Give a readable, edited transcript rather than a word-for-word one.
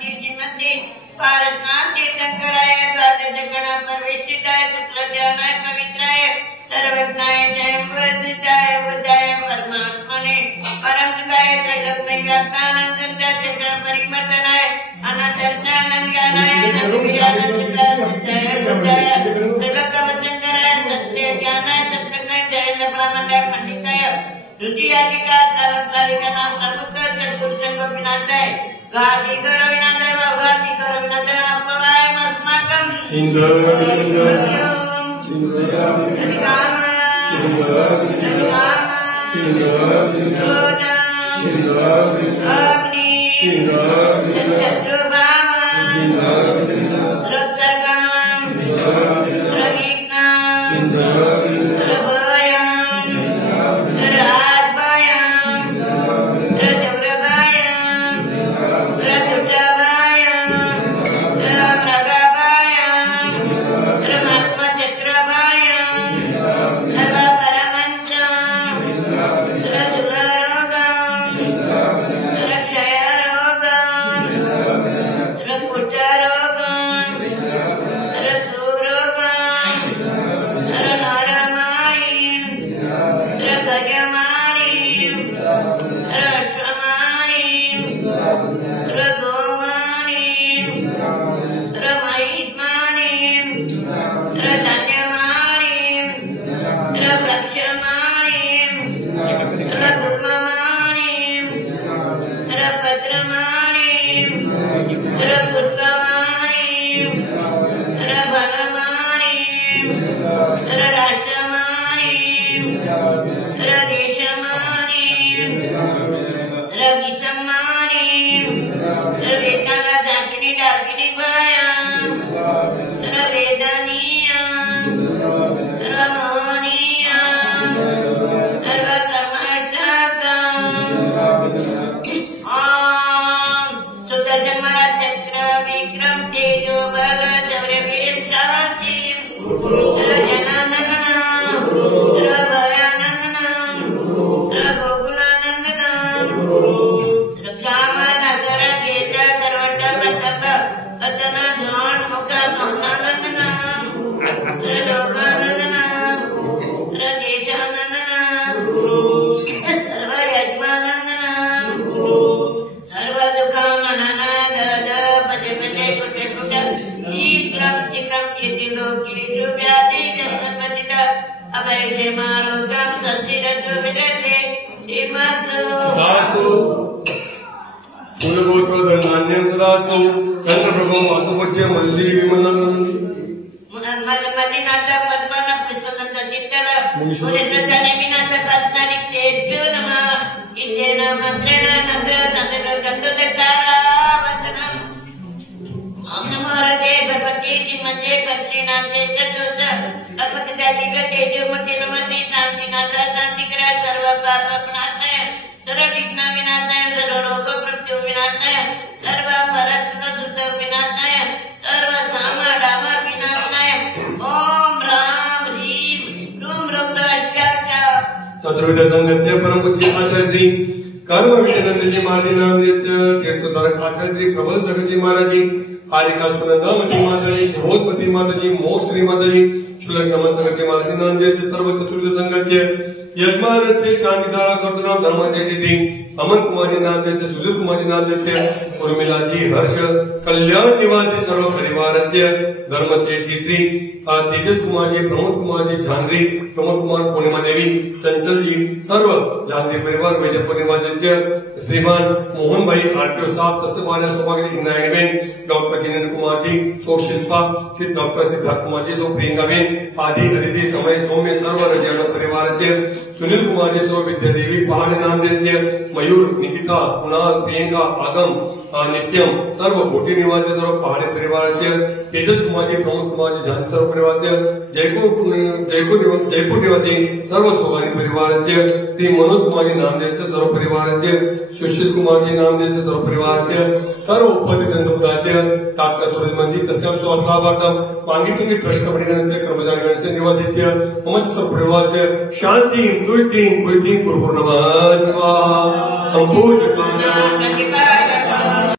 भक्ति श्रीमती पारसनाथ तीर्थंकराय द्वादश गणा प्रविष्टिताय शुक्लध्यानाय पवित्राय सर्वज्ञाय जयं बुद्धाय परमात्मने परम सुखाय त्रैलोक्य व्याप्तानंद चक्र परिवर्तनाय अनंतानंद ज्ञानाय त्रिलोकवचनकराय सत्य ज्ञानाय सत्यज्ञाय जय ब्रह्मण्य पंडिताय रुचियादिका सर्वकालिका प्रमुख चतुर्थ विनाशाय गादि कर विनाशाय भगवती कर विनाशाय अपवाय अस्माकं अमन कुमारी नाम देते सुधीर कुमारी नाम देते उर्मिला जी हर्ष कल्याण निवासी सर्व परिवार धर्म तेजी तेजस कुमार जी प्रमोद कुमार जी झांगरी प्रमोद कुमार पूर्णिमा देवी चंचल जी सर्व झांगरी परिवार वैजय पूर्णिमा श्रीमान मोहन भाई आरटीओ साहब तसे माझ्या सौभाग्य इंद्रायणीबेन डॉक्टर जिनेंद्र कुमार जी सो शिल्पा सिद्ध डॉक्टर सिद्धार्थ कुमार जी सो प्रियंकाबेन आदि हरिदी समय सौम्य सर्व रजन परिवार सुनील कुमार जी सो विद्यादेवी पहाड़ नाम देते मयूर निकिता कुणाल प्रियंका आगम नित्यम सर्व गोटी निवासी सर्व पहाड़ी परिवार तेजस कुमार जी प्रमोद कुमार जी झांसी सर्व परिवार जयपुर निवासी सर्व सोगानी परिवार श्री मनोज कुमार जी नाम देते सर्व परिवार सुशील कुमार जी नाम देते सर्व परिवार सर्व उपस्थित समुदाय टाका सूरज मंदिर तस्म स्वास्थ्य मांगी तुम्ही प्रश्न पडिगणस्य कर्मचारी गणस्य निवासी मम सर्व परिवार शांति तुष्टि पुष्टि पूर्णमा स्वाहा संपूर्ण